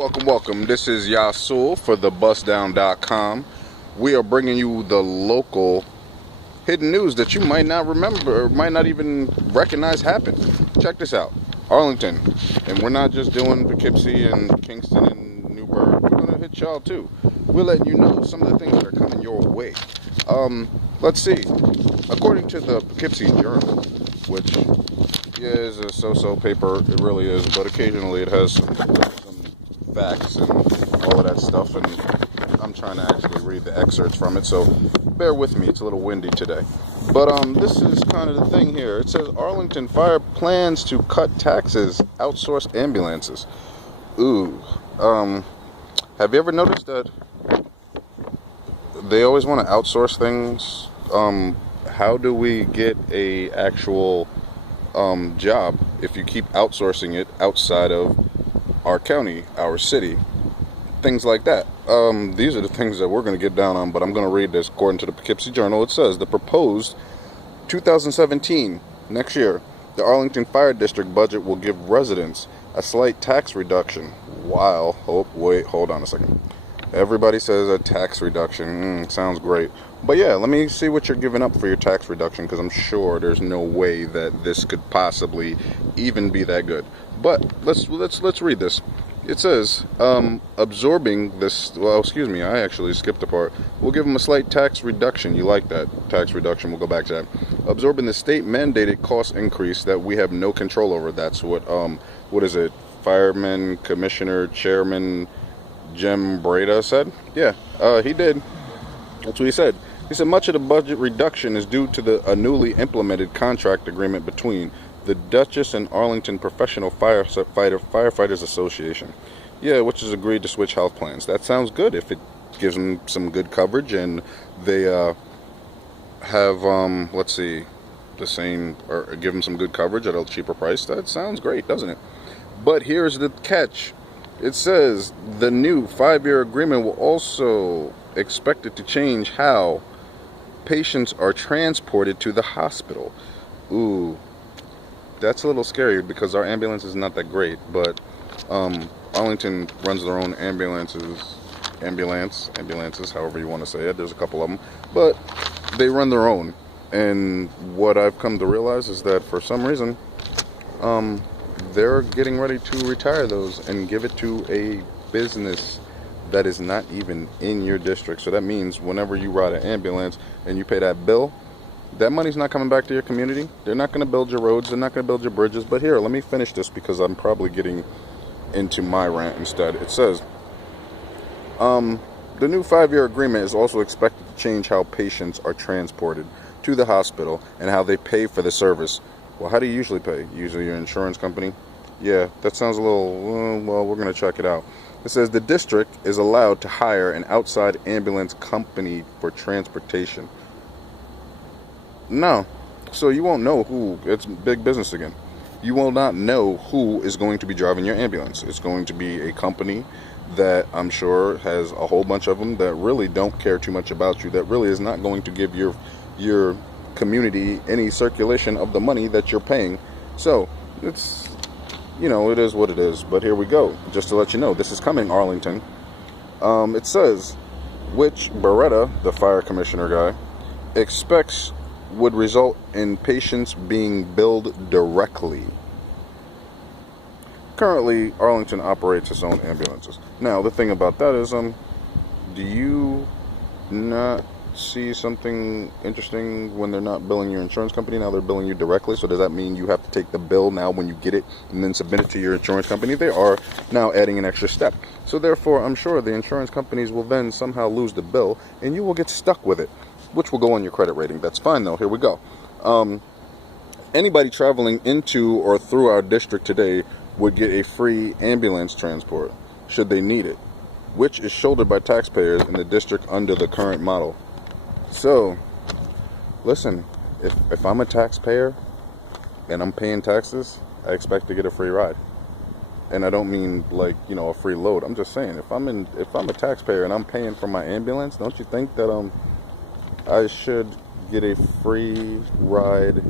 Welcome. This is Yasul for thebusdown.com. We are bringing you the local hidden news that you might not remember or might not even recognize happened. Check this out. Arlington. And we're not just doing Poughkeepsie and Kingston and Newburgh. We're going to hit y'all too. We're letting you know some of the things that are coming your way. Let's see. According to the Poughkeepsie Journal, which is a so-so paper, it really is, but occasionally it has some facts and all of that stuff, and I'm trying to actually read the excerpts from it, so bear with me. It's a little windy today, but this is kind of the thing here. It says Arlington Fire plans to cut taxes, outsource ambulances. Ooh. Have you ever noticed that they always want to outsource things? How do we get a actual job if you keep outsourcing it outside of our county, our city, things like that? These are the things that we're going to get down on, but I'm going to read this. According to the Poughkeepsie Journal, it says the proposed 2017, next year, the Arlington Fire District budget will give residents a slight tax reduction while, hold on a second. Everybody says a tax reduction. Sounds great. But yeah, let me see what you're giving up for your tax reduction, because I'm sure there's no way that this could possibly even be that good. But let's read this. It says, absorbing this, well, excuse me, I actually skipped a part. We'll give them a slight tax reduction. You like that? Tax reduction, we'll go back to that. Absorbing the state mandated cost increase that we have no control over. That's what is it? Fireman, Commissioner, Chairman Jim Breda said? Yeah, he did. That's what he said. He said much of the budget reduction is due to a newly implemented contract agreement between the Dutchess and Arlington Professional Firefighters Association. Yeah, which has agreed to switch health plans. That sounds good if it gives them some good coverage and they have, let's see, the same, or give them some good coverage at a cheaper price. That sounds great, doesn't it? But here's the catch. It says the new 5-year agreement will also expected to change how patients are transported to the hospital. Ooh, that's a little scary because our ambulance is not that great, but Arlington runs their own ambulances, however you want to say it. There's a couple of them, but they run their own. And what I've come to realize is that for some reason, they're getting ready to retire those and give it to a business that is not even in your district. So that means whenever you ride an ambulance and you pay that bill, that money's not coming back to your community. They're not going to build your roads. They're not going to build your bridges. But here, let me finish this because I'm probably getting into my rant instead. It says, the new 5-year agreement is also expected to change how patients are transported to the hospital and how they pay for the service. Well, how do you usually pay? Usually your insurance company? Yeah, that sounds a little, well, we're going to check it out. It says the district is allowed to hire an outside ambulance company for transportation. No. So you won't know who. It's big business again. You will not know who is going to be driving your ambulance. It's going to be a company that I'm sure has a whole bunch of them that really don't care too much about you, that really is not going to give your community any circulation of the money that you're paying. So it's, it is what it is. But here we go. Just to let you know, this is coming, Arlington. It says, which Beretta, the fire commissioner guy, expects would result in patients being billed directly. Currently, Arlington operates its own ambulances. Now, the thing about that is, do you not see something interesting when they're not billing your insurance company? Now they're billing you directly. So does that mean you have to take the bill now when you get it and then submit it to your insurance company? They are now adding an extra step. So therefore, I'm sure the insurance companies will then somehow lose the bill and you will get stuck with it, which will go on your credit rating. That's fine though. Here we go. Anybody traveling into or through our district today would get a free ambulance transport should they need it, which is shouldered by taxpayers in the district under the current model. So, listen, if I'm a taxpayer and I'm paying taxes, I expect to get a free ride. And I don't mean like, a free load. I'm just saying, if I'm a taxpayer and I'm paying for my ambulance, don't you think that I should get a free ride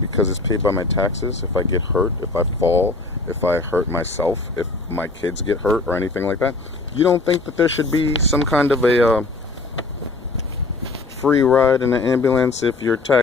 because it's paid by my taxes? If I get hurt, if I fall, if I hurt myself, if my kids get hurt or anything like that. You don't think that there should be some kind of a free ride in an ambulance if you're taxed